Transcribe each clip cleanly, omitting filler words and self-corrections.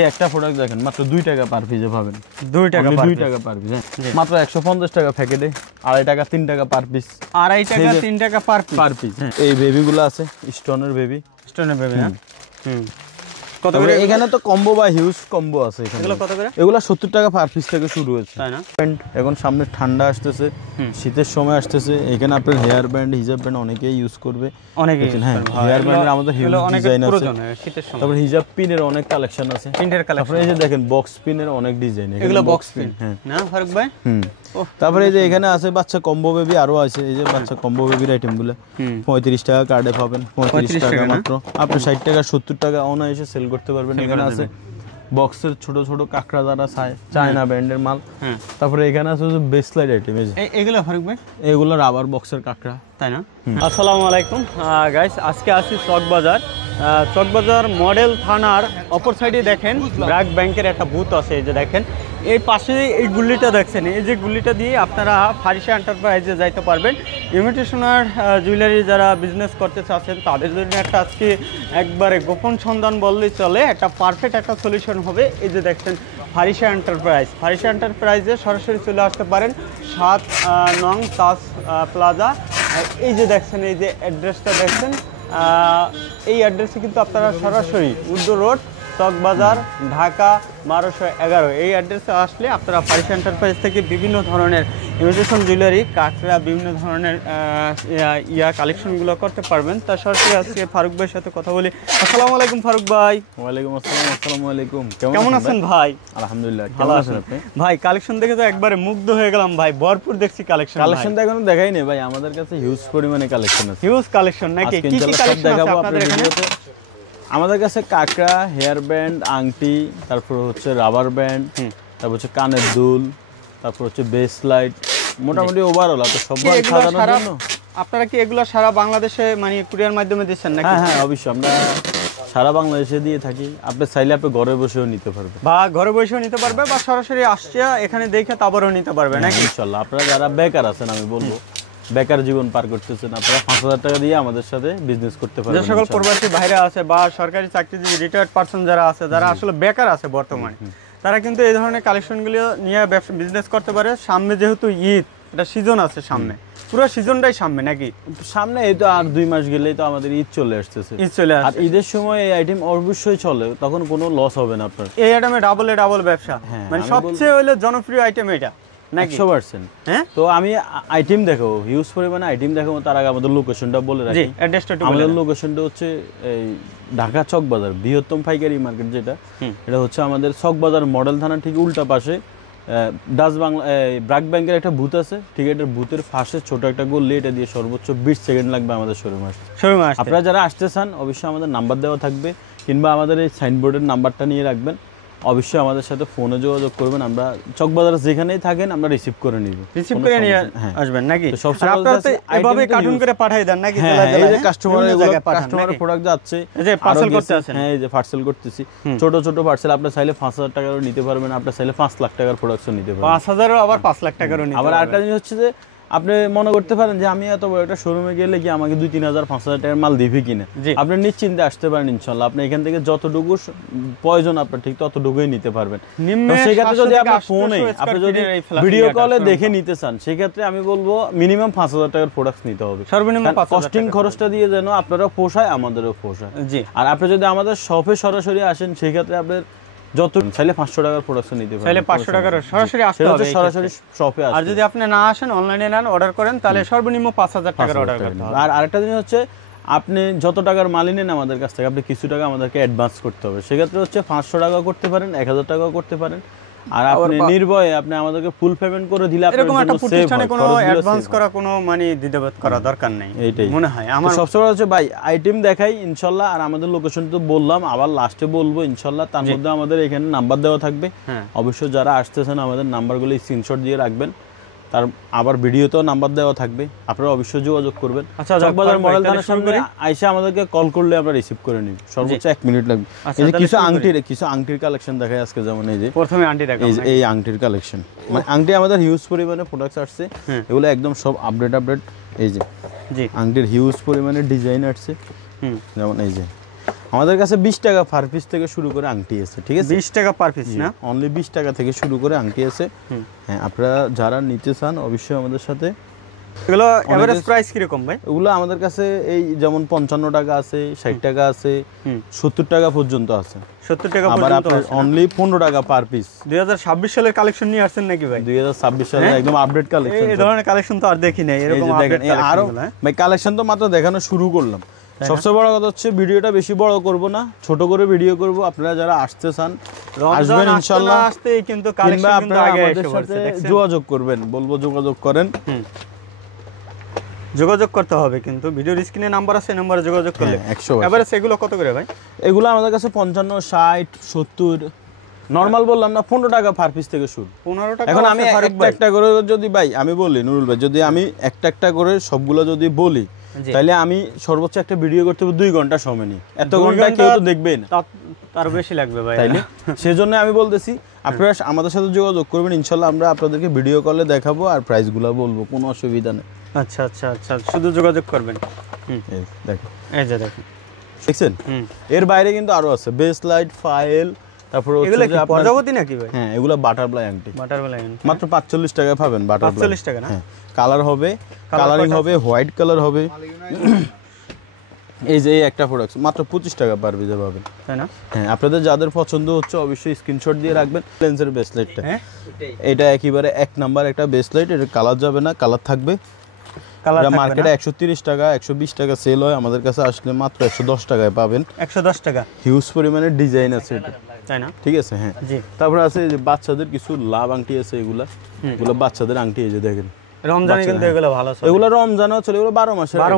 এই একটা প্রোডাক্ট দেখেন মাত্র 2 টাকা পার পিসে পাবেন। 2 টাকা পার পিস, মাত্র 150 টাকা প্যাকেটে, 2.5 টাকা 3 টাকা পার পিস। 2.5 টাকা 3 টাকা পার পিস। এই বেবিগুলো আছে স্টোনের বেবি। হ্যাঁ। কত করে এখানে? তো কম্বো বা হিউজ কম্বো আছে এখানে। এগুলো কত করে? এগুলো 70 টাকা পার পিস থেকে শুরু হচ্ছে, তাই না? এখন সামনে ঠান্ডা আসতেছে, শীতের সময় আসতেছে, এখানে আপনার হেয়ার ব্যান্ড, হিজাব ব্যান্ড অনেকেই ইউজ করবে। হ্যাঁ, হেয়ার ব্যান্ডের আমাদের হিউজ ডিজাইন আছে। শীতের সময় তারপর হিজাব পিনের অনেক কালেকশন আছে। প্রিন্টের কালেকশন এই যে দেখেন বক্স পিনের অনেক ডিজাইন, এগুলো বক্স পিন। হ্যাঁ না ফারুক ভাই? তারপরে এই যে এখানে আছে বাচ্চা কম্বো বেবি, আরো আছে এই যে বাচ্চা কম্বো বেবির আইটেমগুলো 35 টাকা কার্ডে পাবেন, 35 টাকা মাত্র। আপনি 60 টাকা 70 টাকা অনায়াসে সেল করতে পারবেন। এখানে আছে বক্সের ছোট ছোট কাকড়া যারা চায়না ব্র্যান্ডের মাল। তারপরে এখানে আছে বেসলাইট আইটেম, এই যে এগুলো ফারুক ভাই এগুলো রাবার বক্সের কাকড়া, তাই না? আসসালামু আলাইকুম গাইস, আজকে আসি চকবাজার। চকবাজার মডেল থানার অপর সাইডে দেখেন ব্র্যাক ব্যাংকের একটা বুথ আছে। এই যে দেখেন এই পাশে এই গুল্লিটা দেখছেন, এই যে গুল্লিটা দিয়ে আপনারা ফারিসা এন্টারপ্রাইজে যাইতে পারবেন। ইমিটেশনার জুয়েলারি যারা বিজনেস করতে চাচ্ছেন তাদের জন্য একটা আজকে একবারে গোপন সন্ধান বললেই চলে, একটা পারফেক্ট একটা সলিউশন হবে। এই যে দেখছেন ফারিসা এন্টারপ্রাইজ, ফারিসা এন্টারপ্রাইজে সরাসরি চলে আসতে পারেন 7 নং তাজ প্লাজা। এই যে দেখছেন এই যে অ্যাড্রেসটা দেখছেন, এই অ্যাড্রেসে কিন্তু আপনারা সরাসরি উর্দু রোড চকবাজার ঢাকা 1211 এই অ্যাড্রেসে আসলে আপনারা ফারিসা এন্টারপ্রাইজ থেকে বিভিন্ন ধরনের ইমিটেশন জুয়েলারি, কাকড়া, বিভিন্ন ধরনের কালেকশনগুলো করতে পারবেন। তার সরাসরি আজকে ফারুক ভাইয়ের সাথে কথা বলি। আসসালামু আলাইকুম ফারুক ভাই। ওয়ালাইকুম আসসালাম। আসসালামু আলাইকুম, কেমন আছেন ভাই? আলহামদুলিল্লাহ, ভালো আছেন আপনি? ভাই কালেকশন দেখে তো একবারে মুগ্ধ হয়ে গেলাম ভাই, ভরপুর দেখছি কালেকশন। কালেকশন তো এখনো দেখাই নেই ভাই, আমাদের কাছে হিউজ পরিমাণে কালেকশন আছে। হিউজ কালেকশন নাকি? কি কি কালেকশন আছে আপনাদের এখানে? আমাদের কাছে কাকড়া, হেয়ার ব্যান্ড, আংটি, তারপর হচ্ছে রাবার ব্যান্ড, তারপর হচ্ছে কানের দুল, তারপর হচ্ছে বেস লাইট, মোটামুটি ওভারঅল আপনাদের সব সাজানোর জন্য। আপনারা কি এগুলো সারা বাংলাদেশে মানে কুরিয়ার মাধ্যমে দিচ্ছেন নাকি? হ্যাঁ, অবশ্যই আমরা সারা বাংলাদেশে দিয়ে থাকি। আপনি চাইলে আপনি ঘরে বসেও নিতে পারবেন, বা ঘরে বসেও নিতে পারবে, বা সরাসরি আসছে এখানে দেখে তারপরেও নিতে পারবে নাকি? ইনশাআল্লাহ। আপনারা যারা বেকার আছেন, আমি বলবো বেকার জীবন পার করতেছেন, আপনারা 5000 টাকা দিয়ে আমাদের সাথে বিজনেস করতে পারবেন। যে সকল প্রবাসী ভাইরা আছে বা সরকারি চাকরিজীবী রিটায়ার্ড পারসন যারা আছে, যারা আসলে বেকার আছে বর্তমানে, তারা কিন্তু এই ধরনের কালেকশনগুলো নিয়ে ব্যবসা বিজনেস করতে পারে। সামনে যেহেতু ঈদ, এটা সিজন আছে সামনে, পুরো সিজনটাই সামনে নাকি? সামনে এই তো আর 2 মাস গেলেই তো আমাদের ঈদ চলে আসতেছে। ঈদ চলে আসছে, আর ঈদের সময় এই আইটেম অবশ্যই চলে, তখন কোনো লস হবে না আপনার। এই আইটেমে ডাবল ব্যবসা, মানে সবচেয়ে হলো জনপ্রিয় আইটেম এটা নাকি? 100%। হ্যাঁ, তো আমি আইটেম দেখাবো, হিউজ পরিমাণে আইটেম দেখাবো। তার আগে আমাদের লোকেশনটা বলে রাখি। আমাদের লোকেশনটা হচ্ছে এই ঢাকা চকবাজার বৃহত্তম পাইকারি মার্কেট, যেটা এটা হচ্ছে আমাদের চকবাজার মডেল থানা ঠিক উল্টা পাশে ডাচ বাংলা ব্র্যাক ব্যাংকের একটা বুথ আছে। ঠিক এটার বুথের পাশে ছোট একটা গলি, এটা দিয়ে সর্বোচ্চ 20 সেকেন্ড লাগবে আমাদের শোরুমে আসতে। আপনারা যারা আসতে চান অবশ্যই আমাদের নাম্বার দেওয়া থাকবে, কিংবা আমাদের এই সাইনবোর্ডের নাম্বারটা নিয়ে রাখবেন। অবশ্যই আমাদের সাথে ফোনে যোগাযোগ করবেন, আমরা চকবাজারে যেখানেই থাকেন আমরা রিসিভ করে নিব, রিসিভ করে নিয়ে আসবেন নাকি? আপনারা তো এভাবে কার্টুন করে পাঠিয়ে দেন নাকি? এই যে কাস্টমারের প্রোডাক্ট যাচ্ছে, এই যে পার্সেল করতে আছেন। হ্যাঁ, এই যে পার্সেল করতেছি, ছোট ছোট পার্সেল। আপনি চাইলে 5000 টাকারও নিতে পারবেন, আপনি চাইলে 5 লাখ টাকার প্রোডাক্টও নিতে পারবেন। 5000 আবার 5 লাখ টাকারও নিতে পারবেন। আবার আরেকটা জিনিস হচ্ছে যে আপনি মনে করতে পারেন যে আমি এত বড় একটা শোরুমে গেলে কি আমাকে 2-3000 5000 টাকার মাল দিবে কিনা, আপনি নিশ্চিন্তে আসতে পারেন ইনশাআল্লাহ। আপনি এখান থেকে যতটুকু প্রয়োজন আপনার ঠিক ততটুকুই নিতে পারবেন। সেই ক্ষেত্রে যদি আপনি ফোনে, আপনি যদি ভিডিও কলে দেখে নিতে চান, সেই ক্ষেত্রে আমি বলবো মিনিমাম 5000 টাকার প্রোডাক্ট নিতে হবে, সর্বনিম্ন কস্টিং খরচটা দিয়ে যেন আপনারও পোষায় আমাদেরও পোষায়। আর আপনি যদি আমাদের শপে সরাসরি আসেন, সেই ক্ষেত্রে আপনার যত চাইলে 500 টাকার প্রোডাকশন নিতে পারবেন, চাইলে 500 টাকার সরাসরি আসতে হবে, সরাসরি শপে আসবেন। আর যদি আপনি না আসেন, অনলাইনে নেন, অর্ডার করেন, তাহলে সর্বনিম্ন 5000 টাকার অর্ডার করতে হবে। আর আরেকটা জিনিস হচ্ছে আপনি যত টাকার মালই নেন আমাদের কাছ থেকে, আপনি কিছু টাকা আমাদেরকে অ্যাডভান্স করতে হবে। সেক্ষেত্রে হচ্ছে 500 টাকা করতে পারেন, 1000 টাকাও করতে পারেন। আর আপনি নির্ভয়ে আপনি আমাদেরকে ফুল পেমেন্ট করে দিলে আপনার এরকম একটা প্রতিষ্ঠানে কোনো অ্যাডভান্স করা, কোনো মানে দ্বিধাবোধ করা দরকার নাই, এইটাই মনে হয় আমার। সবসময় হচ্ছে ভাই আইটেম দেখাই ইনশাআল্লাহ। আর আমাদের লোকেশন তো বললাম, আবার লাস্টে বলবো ইনশাআল্লাহ। তার মধ্যে আমাদের এখানে নাম্বার দেওয়া থাকবে, অবশ্যই যারা আসতেছেন আমাদের নাম্বারগুলো স্ক্রিনশট দিয়ে রাখবেন। তার আবার ভিডিওতেও নাম্বার দেওয়া থাকবে, আপনারা অবশ্যই যোগাযোগ করবেন। আচ্ছা, চকবাজার মডেল থানার সামনে আইসা আমাদেরকে কল করলে আমরা রিসিভ করে নিব, সর্বোচ্চ 1 মিনিট লাগবে। এই যে কিছু আংটির কালেকশন দেখাই আজকে, যেমন এই যে প্রথমে আংটি দেখাবো, এই আংটির কালেকশন। মানে আংটি আমাদের হিউজ পরিমাণে প্রোডাক্টস আসছে, এগুলো একদম সব আপডেট। এই যে আংটির হিউজ পরিমাণে ডিজাইন আসছে, যেমন এই যে আমাদের কাছে 20 টাকা পার পিস থেকে শুরু করে আংটি আছে, ঠিক আছে? 20 টাকা পার পিস না, অনলি 20 টাকা থেকে শুরু করে আংটি আছে। হ্যাঁ, আপনারা যারা নিতে চান অবশ্যই আমাদের সাথে। এগুলো এভারেজ প্রাইস কি রকম ভাই? এগুলো আমাদের কাছে এই যেমন 55 টাকা আছে, 60 টাকা আছে, 70 টাকা পর্যন্ত আছে। 70 টাকা আবার পর্যন্ত আপনার অনলি 15 টাকা পার পিস। 2026 সালের কালেকশন নিয়ে আসছেন নাকি ভাই? 2026 সালে একদম আপডেট কালেকশন। এই ধরনের কালেকশন তো আর দেখি নাই, এরকম আপডেট কালেকশন। আরো ভাই কালেকশন তো মাত্র দেখানো শুরু করলাম। সবচেয়ে বড় কথা হচ্ছে ভিডিওটা বেশি বড় করব না, ছোট করে ভিডিও করব। আপনারা যারা আসতে চান আসবেন ইনশাআল্লাহ, আসতেই কিন্তু কালেকশন কিন্তু আগে এসে পড়ছে, যোগাযোগ করবেন, বলবো যোগাযোগ করেন। যোগাযোগ করতে হবে, কিন্তু ভিডিওর স্ক্রিনে নাম্বার আছে, নাম্বারে যোগাযোগ করলে 100। এবারে সেগুলো কত করে ভাই? এগুলো আমাদের কাছে 55, 60, 70 নরমাল বললাম না, 15 টাকা পার পিস থেকে শুরু। 15 টাকা। এখন আমি একটা করে যদি ভাই আমি বলি নুরুল ভাই, যদি আমি একটা করে সবগুলো যদি বলি তাহলে আমি সর্বোচ্চ একটা ভিডিও করতে 2 ঘন্টা সময় নিই। এত ঘন্টা কেউ তো দেখবে না, তার বেশি লাগবে ভাই, তাইলে সেজন্য আমি বলতেছি আপনারা আমাদের সাথে যোগাযোগ করবেন, ইনশাআল্লাহ আমরা আপনাদেরকে ভিডিও কলে দেখাবো আর প্রাইসগুলো বলবো, কোনো অসুবিধা নেই। আচ্ছা আচ্ছা আচ্ছা, শুধু যোগাযোগ করবেন। এই দেখো, এই যে দেখেন, দেখছেন? এর বাইরে কিন্তু আরো আছে বেস লাইট, ফাইল, তারপর এগুলো কি প্রজাপতি নাকি ভাই? হ্যাঁ, এগুলো বাটারফ্লাই আংটি। বাটারফ্লাই আংটি মাত্র 45 টাকা পাবেন বাটারফ্লাই। 45 টাকা না? হ্যাঁ, কালার হবে, কালারিং হবে, হোয়াইট কালার হবে। এই যে একটা প্রোডাক্ট মাত্র 25 টাকা পার পিসে পাবেন, তাই না? হ্যাঁ, আপনাদের যাদের পছন্দ হচ্ছে অবশ্যই স্ক্রিনশট দিয়ে রাখবেন। লেন্সের ব্রেসলেটটা, এটা একেবারে 1 নাম্বার একটা ব্রেসলেট, এটা কালার যাবে না, কালার থাকবে। কালার মার্কেটে 130 টাকা 120 টাকা সেল হয়, আমাদের কাছে আসলে মাত্র 110 টাকায় পাবেন। 110 টাকা, হিউজ পরিমাণে ডিজাইন আছে এটা, তাই না? ঠিক আছে। হ্যাঁ, জি। তারপরে আছে যে বাচ্চাদের কিছু লাভ আংটি আছে, এগুলো বাচ্চাদের আংটি। এই যে দেখেন, রমজানে কিন্তু এগুলো ভালো চলে। এগুলো রমজানও চলে, এগুলো 12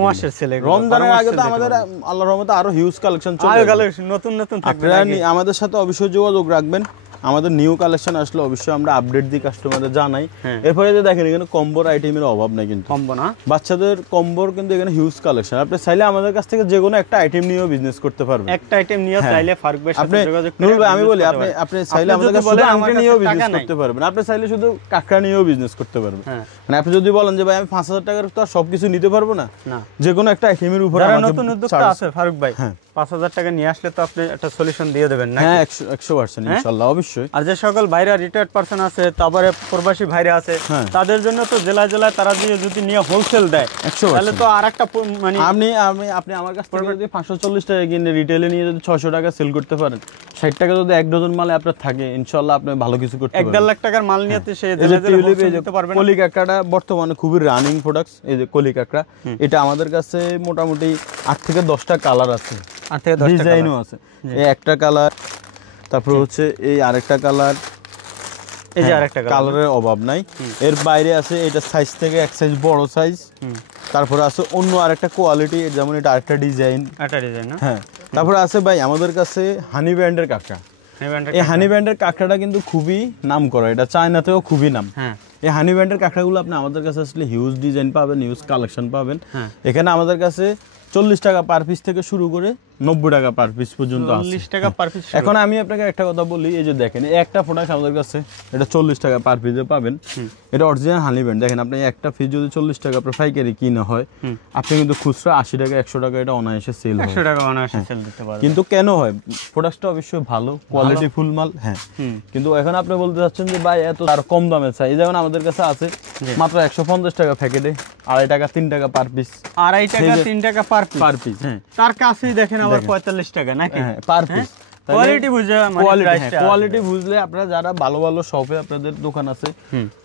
মাসের সেল। রমজানের আগে তো আমাদের আল্লাহর রহমতে আরো হিউজ কালেকশন চলে, নতুন নতুন থাকবে। আপনারা আমাদের সাথে অবশ্যই যোগাযোগ রাখবেন। আমাদের নিউ কালেকশন আসলে অবশ্যই আমরা আপডেট দিই, কাস্টমারদের জানাই। এরপরে যে দেখেন এখানে কম্বোর আইটেমের অভাব নাই, কিন্তু কম্বো না, বাচ্চাদের কম্বোর কিন্তু এখানে হিউজ কালেকশন। আপনি চাইলে আমাদের কাছ থেকে যে কোনো একটা আইটেম নিয়েও বিজনেস করতে পারবেন। একটা আইটেম নিয়ে চাইলে ফারুক ভাইয়ের সাথে যোগাযোগ করে। নুরুল ভাই আমি বলি, আপনি চাইলে আমাদের কাছে শুধু আংটি নিয়েও বিজনেস করতে পারবেন, আপনি চাইলে শুধু কাঁকড়া নিয়েও বিজনেস করতে পারবেন। মানে আপনি যদি বলেন যে ভাই আমি 5000 টাকার তো আর সবকিছু নিতে পারবো না, যে কোনো একটা আইটেমের উপর আমাদের নতুন উদ্যোক্তা আছে ফারুক ভাই, 5000 টাকা নিয়ে আসলে তো আপনি একটা সলিউশন দিয়ে দেবেন না? হ্যাঁ, 100% ইনশাআল্লাহ, অবশ্যই। আর যে সকল ভাইরা রিটায়ার্ড পারসন আছে, তারপরে প্রবাসী ভাইরা আছে, তাদের জন্য তো জেলায় জেলায় তারা যদি নিয়ে হোলসেল দেয় তাহলে তো আরেকটা মানে আপনি আমার কাছ থেকে যদি 540 টাকা কিনে রিটেইলে নিয়ে যদি 600 টাকা সেল করতে পারেন, 60 টাকা যদি 1 ডজন মালে আপনার থাকে, ইনশাআল্লাহ আপনি ভালো কিছু করতে পারবেন। 1.5 লাখ টাকার মাল নিয়ে সে জেলায় জেলায় হোলসেল দিতে পারবেন। কলি কাঁকড়াটা বর্তমানে খুবই রানিং প্রোডাক্টস। এই যে কলি কাঁকড়া, এটা আমাদের কাছে মোটামুটি 8 থেকে 10টা কালার আছে, 8 থেকে 10টা ডিজাইনও আছে। এই একটা কালার, তারপর হচ্ছে এই আরেকটা কালার, এই যে আরেকটা কালারের অভাব নাই। এর বাইরে আছে এটা সাইজ থেকে এক সাইজ বড় সাইজ, তারপরে আছে অন্য আরেকটা কোয়ালিটি, যেমন এটা আরেকটা ডিজাইন, না? হ্যাঁ। তারপরে আছে ভাই আমাদের কাছে হানি ব্র্যান্ডের কাঁকড়া। এই হানি ব্র্যান্ডের কাঁকড়াটা কিন্তু খুবই নাম করা, এটা চায়নাতেও খুবই নাম। এই হানি ব্র্যান্ডের কাঁকড়াগুলো আপনি আমাদের কাছে আসলে হিউজ ডিজাইন পাবেন, হিউজ কালেকশন পাবেন। এখানে আমাদের কাছে 40 টাকা পার পিস থেকে শুরু করে 90 টাকা পার পিস পর্যন্ত আছে। 40 টাকা পার পিস। এখন আমি আপনাকে একটা কথা বলি, এই যে দেখেন একটা প্রোডাক্ট আমাদের কাছে এটা 40 টাকা পার পিসে পাবেন। এটা অরিজিনাল হানি ব্র্যান্ড। দেখেন আপনি একটা পিস যদি 40 টাকা আপনার পাইকারি কিনা হয়, আপনি কিন্তু খুচরা 80 টাকা 100 টাকা এটা অনায়াসে সেল হয়। 100 টাকা অনায়াসে সেল দিতে পারবেন। কিন্তু কেন হয়? প্রোডাক্টটা অবশ্যই ভালো, কোয়ালিটি ফুল মাল। হ্যাঁ, কিন্তু এখন আপনি বলতে চাচ্ছেন যে ভাই এত আর কম দামে চাই, যেমন আমাদের কাছে আছে মাত্র 150 টাকা প্যাকেটে, 2.5 টাকা 3 টাকা পার পিস। 2.5 টাকা 3 টাকা পার পিস। হ্যাঁ, তার কাছেই দেখেন আবার 45 টাকা নাকি? হ্যাঁ, পার পিস। কোয়ালিটি বুঝে, কোয়ালিটি বুঝলে আপনারা যারা ভালো ভালো শপে আপনাদের দোকান আছে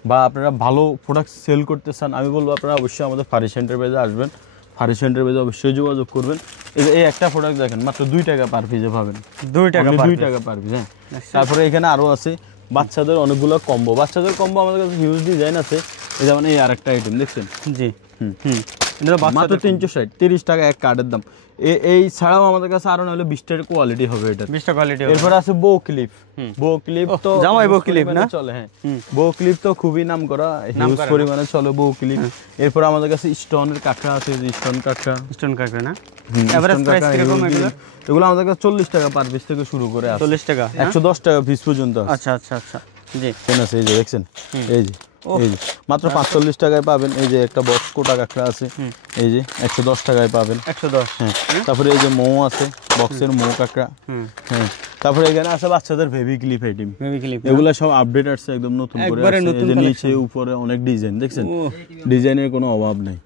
বা আপনারা ভালো প্রোডাক্ট সেল করতে চান, আমি বলবো আপনারা অবশ্যই আমাদের ফারিস এন্টারপ্রাইজে আসবেন। ফারিস এন্টারপ্রাইজে অবশ্যই যোগাযোগ করবেন। এই একটা প্রোডাক্ট দেখেন মাত্র 2 টাকা পার পিসে পাবেন। 2 টাকা পার পিস। হ্যাঁ, তারপরে এখানে আরো আছে বাচ্চাদের অনেকগুলো কম্বো। বাচ্চাদের কম্বো আমাদের কাছে হিউজ ডিজাইন আছে। এই যেমন এই আরেকটা আইটেম দেখছেন, জি, মাত্র 360, 30 টাকা এক কার্ডের দাম। এই ছাড়াও আমাদের কাছে আরো নাহলে 20টার কোয়ালিটি হবে এটা, 20টা কোয়ালিটি। এরপর আছে বো ক্লিপ। বো ক্লিপ তো জামাই বো ক্লিপ না চলে? হ্যাঁ, বো ক্লিপ তো খুবই নাম করা, হিউজ পরিমাণে চলে বো ক্লিপ। এরপর আমাদের কাছে স্টোনের কাঁকড়া আছে, স্টোন কাঁকড়া না? এভারেজ প্রাইস কিরকম এগুলো? এগুলো আমাদের কাছে 40 টাকা পার পিস থেকে শুরু করে আছে। 40 টাকা, 110 টাকা পিস পর্যন্ত আছে। আচ্ছা আচ্ছা আচ্ছা, জি। কেন আছে এই যে দেখছেন, এই যে এই যে মাত্র 45 টাকায় পাবেন। এই যে একটা বক্স কোটা কাঁকড়া আছে, এই যে 110 টাকায় পাবেন। 110। হ্যাঁ, তারপরে এই যে মৌ আছে, বক্সের মৌ কাঁকড়া। হ্যাঁ, তারপরে এখানে আছে বাচ্চাদের বেবি ক্লিপ আইটেম। এগুলা সব আপডেট আসছে, একদম নতুন করে আসছে। এই যে নিচে উপরে অনেক ডিজাইন দেখছেন, ডিজাইনের কোনো অভাব নাই।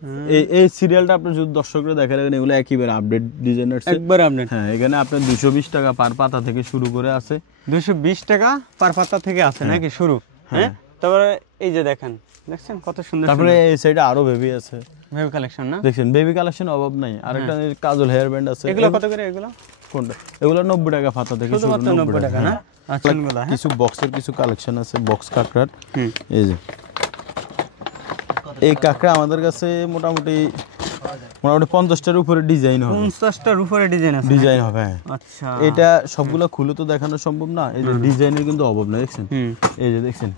এই সিরিয়ালটা আপনি যদি দর্শকরা দেখে রাখেন, এগুলো একেবারে আপডেট ডিজাইন আসছে, একবারে আপডেট। হ্যাঁ, এখানে আপনার 220 টাকা পার পাতা থেকে শুরু করে আছে। 220 টাকা পার পাতা থেকে আছে নাকি শুরু? হ্যাঁ, তারপরে এই যে দেখেন, দেখছেন কত সুন্দর। তারপরে এই সাইডে আরো বেবি আছে, বেবি কালেকশন না, দেখছেন বেবি কালেকশন অভাব নাই। আর একটা কাজল হেয়ার ব্যান্ড আছে। এগুলো কত করে? এগুলো কোনটা? এগুলো 90 টাকা পাতা থেকে শুরু, 90 টাকা না? আচ্ছা, কিছু বক্সের কিছু কালেকশন আছে, বক্স কাঁকড়ার। এই যে এই কাঁকড়া আমাদের কাছে মোটামুটি 50টার উপরে ডিজাইন হবে। 50টার উপরে ডিজাইন আছে, ডিজাইন হবে। আচ্ছা, এটা সবগুলো খুলে তো দেখানো সম্ভব না। এই যে ডিজাইনের কিন্তু অভাব নাই, দেখছেন? এই যে দেখছেন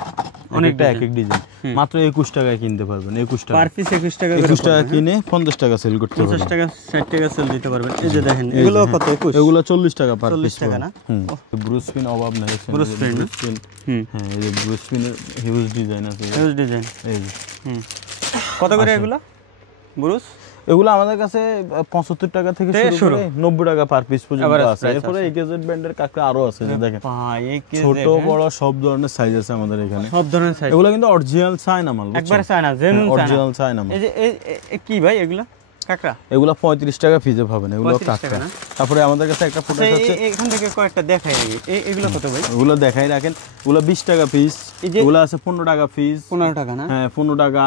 অনেকটা এক এক ডিজাইন। মাত্র 21 টাকায় কিনতে পারবেন। 21 টাকা পার পিস। 21 টাকা 21 টাকা কিনে 50 টাকা সেল করতে পারবেন। 50 টাকা 60 টাকা সেল দিতে পারবেন। এই যে দেখেন এগুলো কত? 21। এগুলো 40 টাকা পার পিস। 40 টাকা না? ব্রুস পিন অভাব নাই, দেখছেন? Bruce pin. হ্যাঁ, এই যে ব্রুস পিনের হিউজ ডিজাইন আছে। Huge design. এই যে কত করে এগুলো ব্রুস? এগুলো আমাদের কাছে 75 টাকা থেকে শুরু করে 90 টাকা পার পিস পর্যন্ত আছে। এরপরে একেজেড ব্র্যান্ডের কাঁকড়া আরো আছে, যে দেখেন ছোট বড় সব ধরনের সাইজ আছে আমাদের এখানে। সব ধরনের সাইজ। এগুলো কিন্তু অরিজিনাল চায়না মাল, একবারে China, genuine China, original China মাল। এই যে কি ভাই এগুলো কাঁকড়া? এগুলো 35 টাকা পিসে পাবেন, এগুলো কাঁকড়া। তারপরে আমাদের কাছে একটা প্রোডাক্ট আছে, এখান থেকে কয়েকটা দেখাই। এগুলো কত ভাই? এগুলো দেখাই রাখেন। এগুলো 20 টাকা পিস, এগুলো আছে 15 টাকা পিস। 15 টাকা না? হ্যাঁ, 15 টাকা,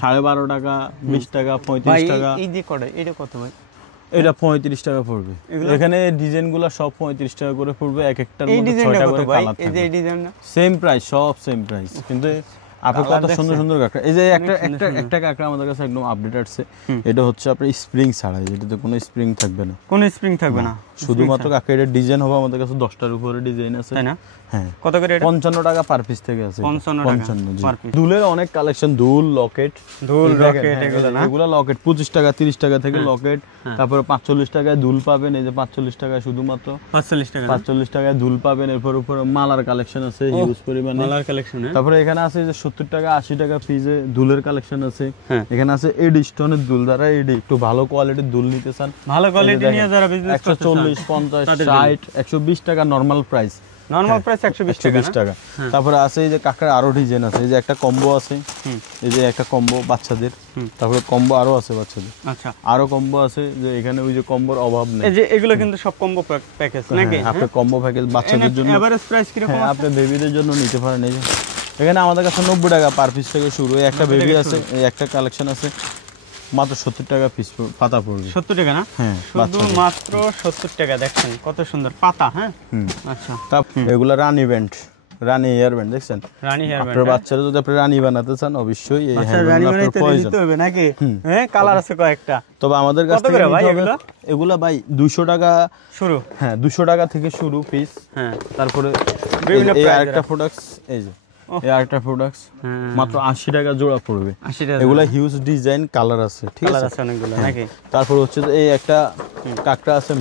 12.5 টাকা, 20 টাকা, 35 টাকা। এই যে কড়াই এটা কত ভাই? এটা 35 টাকা পড়বে। এখানে ডিজাইনগুলো সব 35 টাকা করে পড়বে, এক একটার এই মধ্যে ডিজাইনটা 6টা কত করে ভাই? কালার এই যে থাকবে। এই ডিজাইনটা সেম প্রাইস, সব সেম প্রাইস, কিন্তু আপনি কত সুন্দর সুন্দর কাঁকড়া। এই যে একটা কাঁকড়া আমাদের কাছে একদম আপডেট আসছে, এটা হচ্ছে আপনার স্প্রিং ছাড়া, যেটাতে কোনো স্প্রিং থাকবে না। কোনো স্প্রিং থাকবে না, শুধুমাত্র কাঁকড়ার ডিজাইন হবে। আমাদের কাছে 10টার উপরে ডিজাইন আছে, তাই না? হ্যাঁ। কত করে এটা? 55 টাকা পার পিস থেকে আছে। 55 জি। Per piece. দুলের অনেক কালেকশন, দুল, লকেট, এগুলো না? এগুলো লকেট 25 টাকা 30 টাকা থেকে লকেট। তারপরে 45 টাকায় দুল পাবেন। এই যে 45 টাকায় শুধুমাত্র 45 টাকা 45 টাকায় দুল পাবেন। এরপর উপরে মালার কালেকশন আছে হিউজ পরিমাণে। মালার কালেকশন। তারপরে এখানে আছে যে 70 টাকা 80 টাকা পিসে দুলের কালেকশন আছে। এখানে আছে এডি স্টোনের দুল, দ্বারা এডি একটু ভালো কোয়ালিটির দুল নিতে চান, ভালো কোয়ালিটি নিয়ে যারা বিজনেস করতে চান, 140 50 60 120 টাকা নরমাল প্রাইস। নরমাল প্রাইস 120 টাকা। তারপরে আছে এই যে কাঁকড়ার আরো ডিজাইন আছে। এই যে একটা কম্বো আছে, এই যে একটা কম্বো বাচ্চাদের। তারপরে কম্বো আরো আছে বাচ্চাদের। আচ্ছা, আরো কম্বো আছে, যে এখানে ওই যে কম্বোর অভাব নেই। এই যে এগুলো কিন্তু সব কম্বো প্যাকেজ নাকি? আপনি কম্বো প্যাকেজ বাচ্চাদের জন্য এভারেজ প্রাইস কি রকম? আপনি বেবিদের জন্য নিতে পারেন। এই যে এখানে আমাদের কাছে 90 টাকা পার পিস থেকে শুরু। এই একটা বেবি আছে, এই একটা কালেকশন আছে, মাত্র 70 টাকা পিস পাতা পড়বে। 70 টাকা না? হ্যাঁ, শুধু মাত্র 70 টাকা। দেখছেন কত সুন্দর পাতা। হ্যাঁ, আচ্ছা। এগুলা রানী ব্যান্ড, রানী হেয়ার ব্যান্ড, দেখছেন? রানী হেয়ার ব্যান্ড। আপনার বাচ্চারা যদি আপনি রানী বানাতে চান, অবশ্যই এই হেয়ার রানী ব্যান্ড আপনার বানাইতে প্রয়োজন নিতে হবে নাকি? হ্যাঁ, কালার আছে কয়েকটা। তবে আমাদের কাছ থেকে ভাই এগুলা ভাই 200 টাকা শুরু। হ্যাঁ, 200 টাকা থেকে শুরু পিস। হ্যাঁ, তারপরে বিভিন্ন এই প্রাইস। আরেকটা প্রোডাক্টস, এই যে এই আরেকটা প্রোডাক্টস মাত্র 80 টাকা জোড়া পড়বে। 80 টাকা। এগুলা হিউজ ডিজাইন, কালার আছে, ঠিক কালার আছে? আছে অনেকগুলো নাকি? তারপর হচ্ছে যে এই একটা কাঁকড়া আছে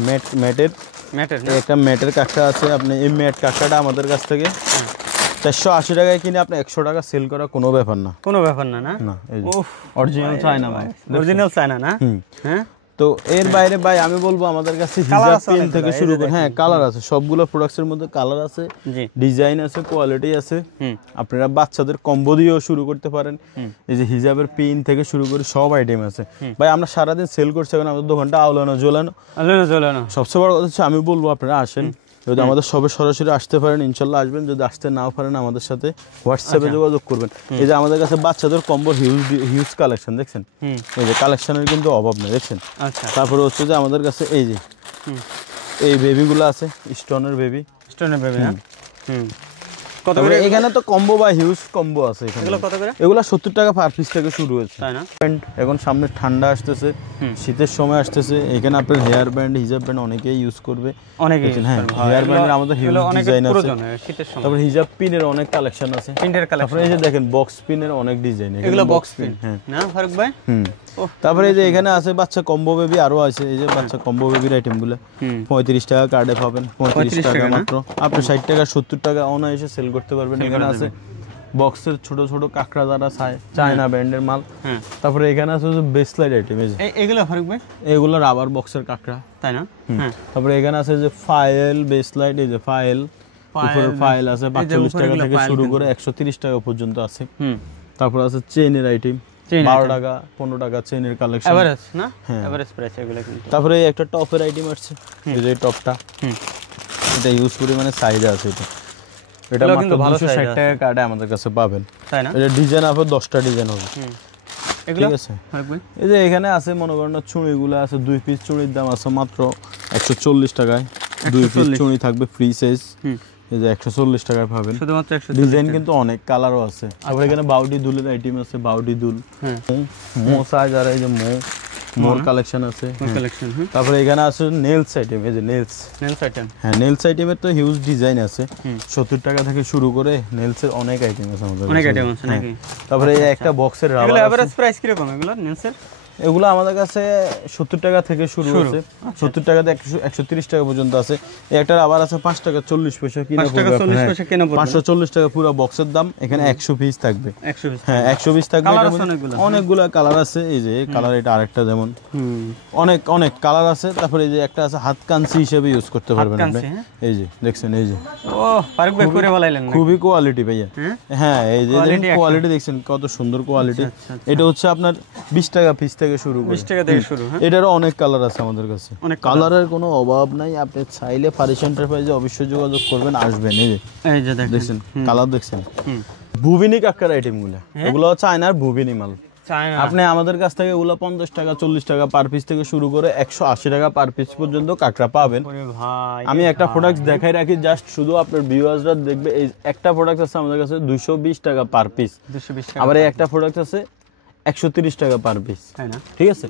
ম্যাটের, না? একটা ম্যাটের কাঁকড়া আছে। আপনি এই ম্যাট কাঁকড়াটা আমাদের কাছ থেকে 480 টাকায় কিনে আপনি 100 টাকা সেল করা কোনো ব্যাপার না। কোনো ব্যাপার না না? না, এই যে অরিজিনাল চায়না মাল, অরিজিনাল চায়না না? হ্যাঁ। তো এর বাইরে ভাই আমি বলবো আমাদের কাছে হিজাব পেন থেকে শুরু করে, হ্যাঁ, কালার আছে, সবগুলো প্রোডাক্টসের মধ্যে কালার আছে, ডিজাইন আছে, কোয়ালিটি আছে। আপনারা বাচ্চাদের কম্বো দিয়েও শুরু করতে পারেন। এই যে হিজাবের পিন থেকে শুরু করে সব আইটেম আছে ভাই। আমরা সারাদিন সেল করছি, এখন আমাদের দোকানটা আওলানো জ্বলানো। সবচেয়ে বড় কথা হচ্ছে আমি বলবো আপনারা আসেন, যদি আমাদের সবে সরাসরি আসতে পারেন ইনশাল্লাহ আসবেন, যদি আসতে নাও পারেন আমাদের সাথে হোয়াটসঅ্যাপে যোগাযোগ করবেন। এই যে আমাদের কাছে বাচ্চাদের কম্বোর হিউজ কালেকশন, দেখছেন? এই যে কালেকশনের কিন্তু অভাব নেই, দেখছেন? তারপরে হচ্ছে যে আমাদের কাছে এই যে এই বেবিগুলো আছে, স্টোনের বেবি না? কত করে? এখানে তো কম্বো বা হিউজ কম্বো আছে এখানে। এগুলো কত করে? এগুলো 70 টাকা পার পিস থেকে শুরু হয়েছে, তাই না? এখন সামনে ঠান্ডা আসতেছে, শীতের সময় আসতেছে, এখানে আপনার হেয়ার ব্যান্ড, হিজাব ব্যান্ড অনেকেই ইউজ করবে। অনেকেই, হ্যাঁ, হেয়ার ব্যান্ডের আমাদের হিউজ ডিজাইন আছে। শীতের সময় তারপর হিজাব পিনের অনেক কালেকশন আছে। পিনের কালেকশন। তারপরে এই যে দেখেন বক্স পিনের অনেক ডিজাইন, এগুলো বক্স পিন। হ্যাঁ না ফারুক ভাই? তারপরে এই যে এখানে আছে বাচ্চা কম্বো বেবি, আরো আছে এই যে বাচ্চা কম্বো বেবির আইটেমগুলো 35 টাকা কার্ডে পাবেন, 35 টাকা মাত্র। আপনি 60 টাকা 70 টাকা অনায়াসে সেল করতে পারবেন। এখানে আছে বক্সের ছোট ছোট কাঁকড়া যারা চায়, চায়না ব্র্যান্ডের মাল। তারপরে এখানে আছে যে বেসলাইট আইটেম, এগুলো ফারুক ভাই এগুলো রাবার বক্সের কাঁকড়া, তাই না? তারপরে এখানে আছে যে ফাইল বেসলাইট, এই যে ফাইল, উপরে ফাইল আছে 45 টাকা থেকে শুরু করে 130 টাকা পর্যন্ত আছে। তারপর আছে চেইনের আইটেম, 12 টাকা 15 টাকা চেইনের কালেকশন, এভারেজ না, এভারেজ প্রাইস এগুলো কিন্তু। তারপরে একটা টপের আইটেম আছে, এই যে টপটা, এটা ইউজ করি মানে সাইজ আছে, এটা মাত্র 260 টাকা কাটে আমাদের কাছে পাবেন, তাই না? এটা ডিজাইন হবে 10টা ডিজাইন হবে, ঠিক আছে? এই যে এখানে আছে মনে করেন চুড়িগুলো আছে, 2 পিস চুড়ির দাম আছে মাত্র 140 টাকায়, 2 পিস চুড়ি থাকবে ফ্রি সাইজ, এই যে 140 টাকায় পাবেন শুধুমাত্র। ডিজাইন কিন্তু অনেক কালারও আছে। আবার এখানে বাউডি দুলের আইটেম আছে, বাউডি দুল, মো সাইজ, আর এই যে মোর কালেকশন আছে। তারপরে এখানে আছে নেলস আইটেম, এই যে নেলস আইটেম, হ্যাঁ নেলস আইটেমের তো হিউজ ডিজাইন আছে, 70 টাকা থেকে শুরু করে নেলসের অনেক আইটেম আছে আমাদের, অনেক আইটেম আছে নাকি? তারপরে এই একটা বক্সের রাবার, এগুলো এভারেজ প্রাইস কি রকম এগুলো নেলসের? এগুলো আমাদের কাছে 70 টাকা থেকে শুরু হচ্ছে, 70 টাকা থেকে 130 টাকা পর্যন্ত আছে। এই একটা রাবার আছে 5 টাকা 40 পয়সা কিনা, 540 টাকা পুরো বক্সের দাম। এখানে 100 পিস থাকবে, 100 পিস, হ্যাঁ 100 পিস থাকবে। অনেকগুলো কালার আছে, এই যে কালার, এটা আরেকটা, যেমন অনেক অনেক কালার আছে। তারপরে এই যে একটা আছে হাত কাঞ্চি হিসেবে ইউজ করতে পারবেন আপনি, এই যে দেখছেন, এই যে ও ফারুক ভাই করে বলাইলেন, খুবই কোয়ালিটি ভাইয়া, হ্যাঁ এই যে কোয়ালিটি দেখছেন কত সুন্দর কোয়ালিটি। এটা হচ্ছে আপনার 20 টাকা পিস থেকে শুরু, 20 টাকা থেকে শুরু। এটারও অনেক কালার আছে আমাদের কাছে, অনেক কালারের কোনো অভাব নাই। আপনি চাইলে ফারিস এন্টারপ্রাইজে অবশ্যই যোগাযোগ করবেন, আসবেন। এই যে দেখছেন কালার, দেখছেন বুবিনি কাকার আইটেমগুলো, এগুলো চায়নার বুবিনি মাল। আপনি আমাদের কাছ থেকে এগুলো 50 টাকা 40 টাকা পার পিস থেকে শুরু করে 180 টাকা পার পিস পর্যন্ত কাঁকড়া পাবেন। আমি একটা প্রোডাক্ট দেখাই রাখি, জাস্ট শুধু আপনার ভিউয়ার্সরা দেখবে। এই একটা প্রোডাক্ট আছে আমাদের কাছে 220 টাকা পার পিস, আবার এই একটা প্রোডাক্ট আছে 130 টাকা পার পিস, তাই না? ঠিক আছে।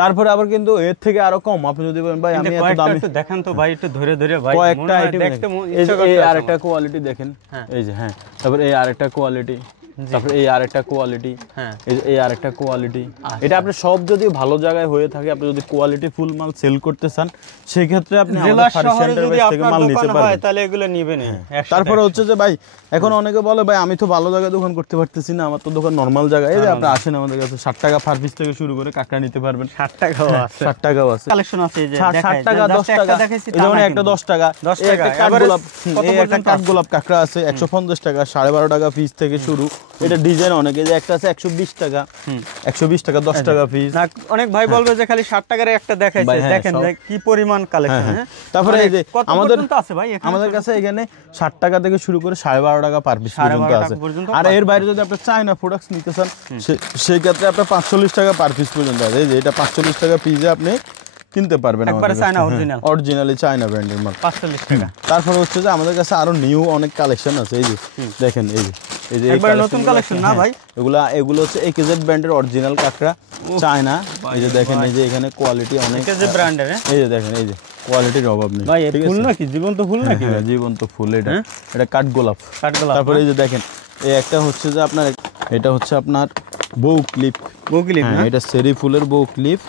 তারপরে আবার কিন্তু এর থেকে আরো কম, আপনি যদি বলেন ভাই আমি এত দামি, একটু দেখান তো ভাই, একটু ধরে ধরে ভাই কয়েকটা আইটেম দেখতে ইচ্ছা করতে। এই আরেকটা কোয়ালিটি দেখেন, এই যে, হ্যাঁ তারপরে এই আরেকটা কোয়ালিটি, তারপরে এই আরেকটা কোয়ালিটি, এই আরেকটা কোয়ালিটি। এটা আপনি সব যদি ভালো জায়গায় হয়ে থাকে, আপনি যদি কোয়ালিটি ফুল মাল সেল করতে চান, সেই ক্ষেত্রে আপনি আমাদের ফারিস এন্টারপ্রাইজ থেকে মাল নিতে পারবেন, তাহলে এগুলো নেবেন। তারপরে হচ্ছে যে ভাই এখন অনেকে বলে ভাই আমি তো ভালো জায়গায় দোকান করতে পারতেছি না, আমার তো দোকান নরমাল জায়গায়। এই যে আপনি আসেন আমাদের কাছে, 60 টাকা পার পিস থেকে শুরু করে কাঁকড়া নিতে পারবেন। 60 টাকাও আছে, 60 টাকাও আছে, কালেকশন আছে। এই যে 60 টাকা 10 টাকা, যেমন একটা 10 টাকা, এই একটা কাঠগোলাপ, এই একটা কাঠগোলাপ কাঁকড়া আছে 150 টাকা, 12.5 টাকা পিস থেকে শুরু। এটা ডিজাইন অনেক, এই যে একটা আছে 120 টাকা, 120 টাকা 10 টাকা পিস। অনেক ভাই বলবে যে খালি 60 টাকার একটা দেখাইছে, দেখেন কি পরিমাণ কালেকশন। তারপরে এই যে আমাদের আছে ভাই, আমাদের কাছে এখানে 60 টাকা থেকে শুরু করে 12.5 টাকা পার পিস পর্যন্ত আছে। আর এর বাইরে যদি আপনি চায়না প্রোডাক্টস নিতে চান, সেই ক্ষেত্রে আপনার 45 টাকা পার পিস পর্যন্ত আছে। এই যে এটা 45 টাকা পিসে আপনি কিনতে পারবেন, একবারে চায়না অরিজিনালি চায়না ব্র্যান্ডের মাল, 45 টাকা। তারপরে হচ্ছে যে আমাদের কাছে আরো নিউ অনেক কালেকশন আছে। এই যে দেখেন, এই যে একবার নতুন কালেকশন না ভাই, এগুলো হচ্ছে একেজেড ব্র্যান্ডের অরিজিনাল কাঁকড়া, চায়না। এই যে দেখেন, এই যে এখানে কোয়ালিটি অনেক একেজেড ব্র্যান্ডের, এই যে দেখেন, এই যে কোয়ালিটির অভাব নেই ভাই। ফুল নাকি জীবন্ত ফুল নাকি? হ্যাঁ জীবন্ত ফুল, এটা কাঠগোলাপ। তারপরে এই যে দেখেন, এই একটা হচ্ছে যে আপনার, এটা হচ্ছে আপনার বউ ক্লিপ, এটা সেরি ফুলের বউ ক্লিপ।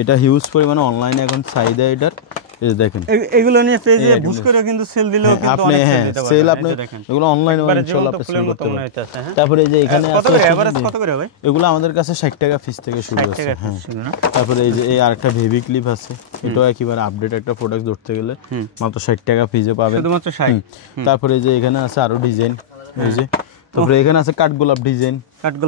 এটা হিউজ পরিমাণে অনলাইনে এখন চাহিদা এটার। এই যে দেখেন, এগুলো নিয়ে পেজে বুশ করে কিন্তু সেল দিলেও কিন্তু অনেক সেল আপনি এগুলো অনলাইনে ইনশাআল্লাহ আপনি সেল করতে পারবেন। তারপরে এই যে এখানে কত করে এভারেজ, কত করে ভাই? এগুলো আমাদের কাছে 60 টাকা পিস থেকে শুরু আছে। তারপরে এই যে এই আরেকটা বেবি ক্লিপ আছে, এটাও একেবারে আপডেট একটা প্রোডাক্ট ধরতে গেলে মাত্র 60 টাকা পিসে পাবেন, শুধুমাত্র 60। তারপরে এই যে এখানে আছে আরো ডিজাইন, এই যে তারপরে এখানে আছে কাঠগোলাপ ডিজাইন,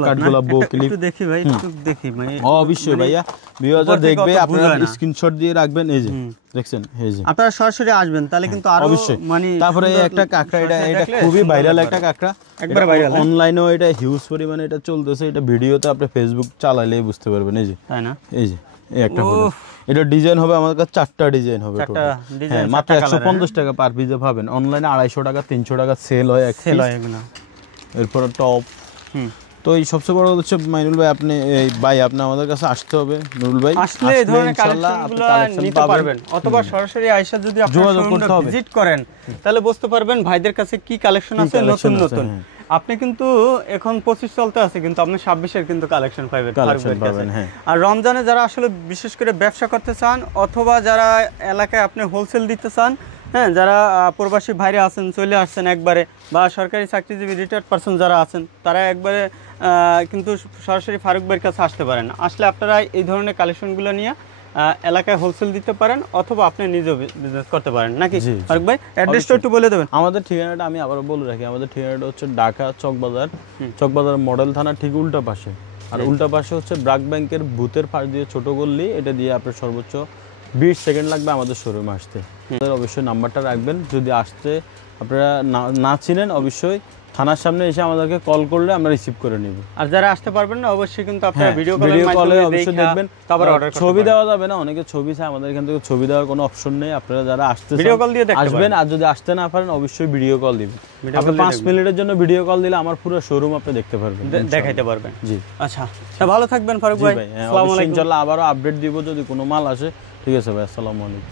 কাঠগোলাপ বউ ক্লিপ। একটু দেখি ভাই, একটু দেখি ভাই। অবশ্যই ভাইয়া, ভিউয়াররা দেখবে, আপনারা স্ক্রিনশট দিয়ে রাখবেন। এই যে দেখছেন, এই যে আপনারা সরাসরি আসবেন, তাহলে কিন্তু আরো মানে। তারপরে একটা কাঁকড়া, এটা খুবই ভাইরাল একটা কাঁকড়া, একবার ভাইরাল, অনলাইনেও এটা হিউজ পরিমাণে এটা চলতেছে। এটা ভিডিওতে আপনি ফেসবুক চালাইলেই বুঝতে পারবেন। এই যে, তাই না? এই যে এই একটা এটা ডিজাইন হবে আমাদের কাছে 4টা ডিজাইন হবে, মাত্র 150 টাকা পার পিসে পাবেন। অনলাইনে 250 টাকা 300 টাকা সেল হয়, সেল হয় এগুলো। এরপর টপ। তো এই সবচেয়ে বড় হচ্ছে মাইনুল ভাই, আপনি এই ভাই আপনি আমাদের কাছে আসতে হবে। নুরুল ভাই আসলে এই ধরনের কালেকশনগুলো নিতে পারবেন, অথবা সরাসরি আয়শা যদি আপনি শোরুমটা ভিজিট করেন, তাহলে বুঝতে পারবেন ভাইদের কাছে কি কালেকশন আছে নতুন নতুন। আপনি কিন্তু এখন 25 চলতে আছে, কিন্তু আপনি 26-এর কিন্তু কালেকশন পাবেন। আর রমজানে যারা আসলে বিশেষ করে ব্যবসা করতে চান, অথবা যারা এলাকায় আপনি হোলসেল দিতে চান, হ্যাঁ, যারা প্রবাসী ভাইরা আছেন, চলে আসছেন একবারে, বা সরকারি চাকরিজীবী রিটায়ার্ড পারসন যারা আছেন, তারা একবারে কিন্তু সরাসরি ফারুক ভাইয়ের কাছে আসতে পারেন। আসলে আপনারা এই ধরনের কালেকশনগুলো নিয়ে এলাকায় হোলসেল দিতে পারেন, অথবা আপনি নিজেও বিজনেস করতে পারেন, নাকি ফারুক ভাই? অ্যাড্রেসটা একটু বলে দেবেন। আমাদের ঠিকানাটা আমি আবার বলে রাখি, আমাদের ঠিকানাটা হচ্ছে ঢাকা চকবাজার মডেল থানা ঠিক উল্টা পাশে। আর উল্টা পাশে হচ্ছে ব্র্যাক ব্যাংকের বুথের পাশ দিয়ে ছোট গল্লি, এটা দিয়ে আপনার সর্বোচ্চ 20 সেকেন্ড লাগবে আমাদের শোরুমে আসতে। অবশ্যই নাম্বারটা রাখবেন, যদি আসতে আপনারা না চিনেন অবশ্যই থানার সামনে এসে আমাদেরকে কল করলে আমরা রিসিভ করে নিব। আর যারা আসতে পারবেন না, অবশ্যই কিন্তু আপনারা ভিডিও কলে অবশ্যই দেখবেন, তারপর অর্ডার ছবি দেওয়া যাবে না, অনেকে ছবি চায়, আমাদের এখান থেকে ছবি দেওয়ার কোনো অপশন নেই। আপনারা যারা আসতে ভিডিও কল দিয়ে আসবেন, আর যদি আসতে না পারেন অবশ্যই ভিডিও কল দিবেন। আপনি 5 মিনিটের জন্য ভিডিও কল দিলে আমার পুরো শোরুম আপনি দেখতে পারবেন, দেখাইতে পারবেন। জি আচ্ছা, ভালো থাকবেন ফারুক ভাই। আসসালামু আলাইকুম। ইনশাআল্লাহ আবারও আপডেট দিব যদি কোনো মাল আসে। ঠিক আছে ভাই, আসসালামু আলাইকুম।